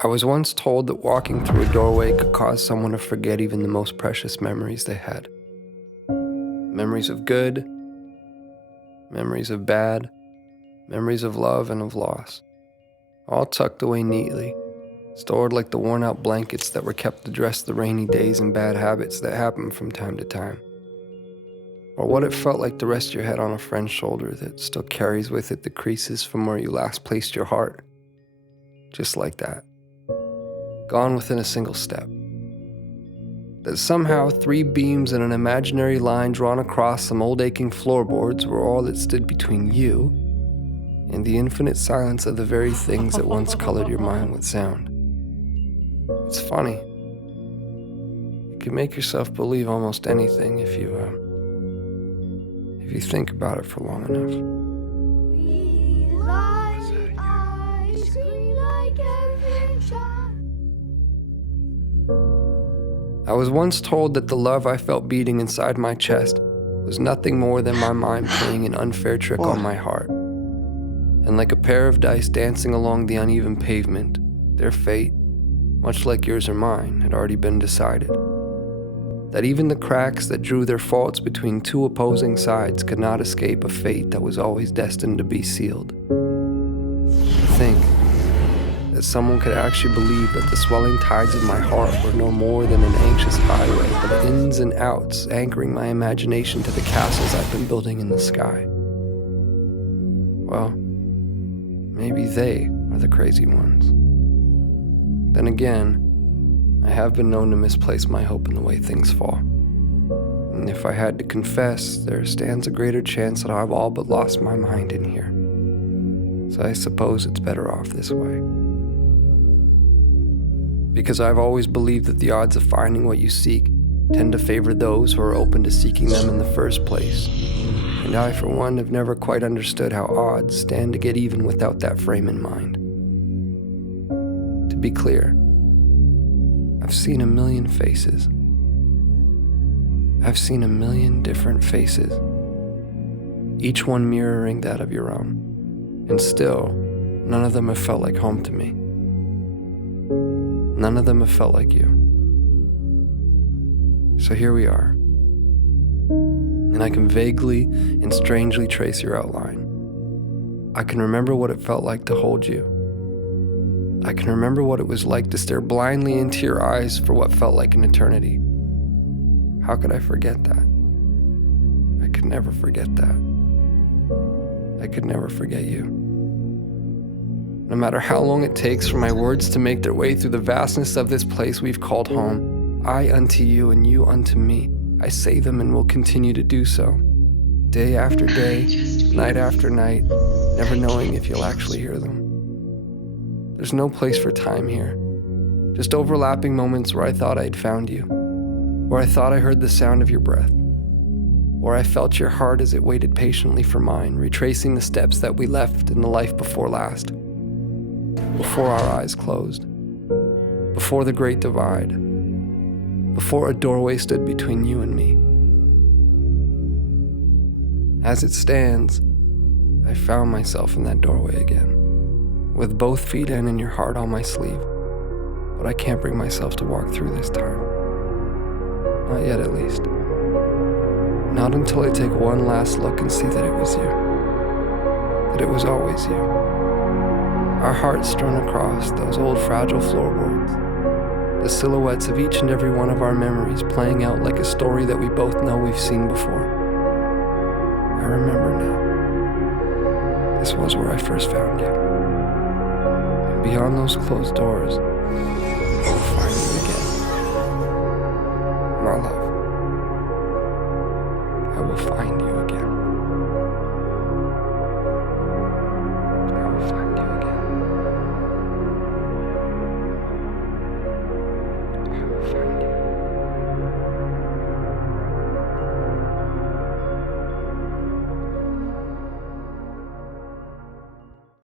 I was once told that walking through a doorway could cause someone to forget even the most precious memories they had. Memories of good, memories of bad, memories of love and of loss, all tucked away neatly, stored like the worn-out blankets that were kept to dress the rainy days and bad habits that happen from time to time. Or what it felt like to rest your head on a friend's shoulder that still carries with it the creases from where you last placed your heart. Just like that. Gone within a single step. That somehow 3 beams in an imaginary line drawn across some old aching floorboards were all that stood between you and the infinite silence of the very things that once colored your mind with sound. It's funny. You can make yourself believe almost anything if you think about it for long enough. I was once told that the love I felt beating inside my chest was nothing more than my mind playing an unfair trick on my heart. And like a pair of dice dancing along the uneven pavement, their fate, much like yours or mine, had already been decided. That even the cracks that drew their faults between 2 opposing sides could not escape a fate that was always destined to be sealed. To think that someone could actually believe that the swelling tides of my heart were no more than an anxious highway of ins and outs anchoring my imagination to the castles I've been building in the sky. Well, maybe they are the crazy ones. Then again, I have been known to misplace my hope in the way things fall. And if I had to confess, there stands a greater chance that I've all but lost my mind in here. So I suppose it's better off this way. Because I've always believed that the odds of finding what you seek tend to favor those who are open to seeking them in the first place. And I, for one, have never quite understood how odds stand to get even without that frame in mind. To be clear, I've seen a million faces. I've seen a million different faces, each one mirroring that of your own. And still, none of them have felt like home to me. None of them have felt like you. So here we are. And I can vaguely and strangely trace your outline. I can remember what it felt like to hold you. I can remember what it was like to stare blindly into your eyes for what felt like an eternity. How could I forget that? I could never forget that. I could never forget you. No matter how long it takes for my words to make their way through the vastness of this place we've called home, I unto you and you unto me, I say them and will continue to do so. Day after day, night after night, never knowing if you'll actually hear them. There's no place for time here. Just overlapping moments where I thought I'd found you, where I thought I heard the sound of your breath, where I felt your heart as it waited patiently for mine, retracing the steps that we left in the life before last. Before our eyes closed, before the great divide, before a doorway stood between you and me. As it stands, I found myself in that doorway again, with both feet in and your heart on my sleeve, but I can't bring myself to walk through this time. Not yet, at least. Not until I take one last look and see that it was you, that it was always you. Our hearts strewn across those old fragile floorboards, the silhouettes of each and every one of our memories playing out like a story that we both know we've seen before. I remember now. This was where I first found you. And beyond those closed doors, I will find you again. My love, I will find you.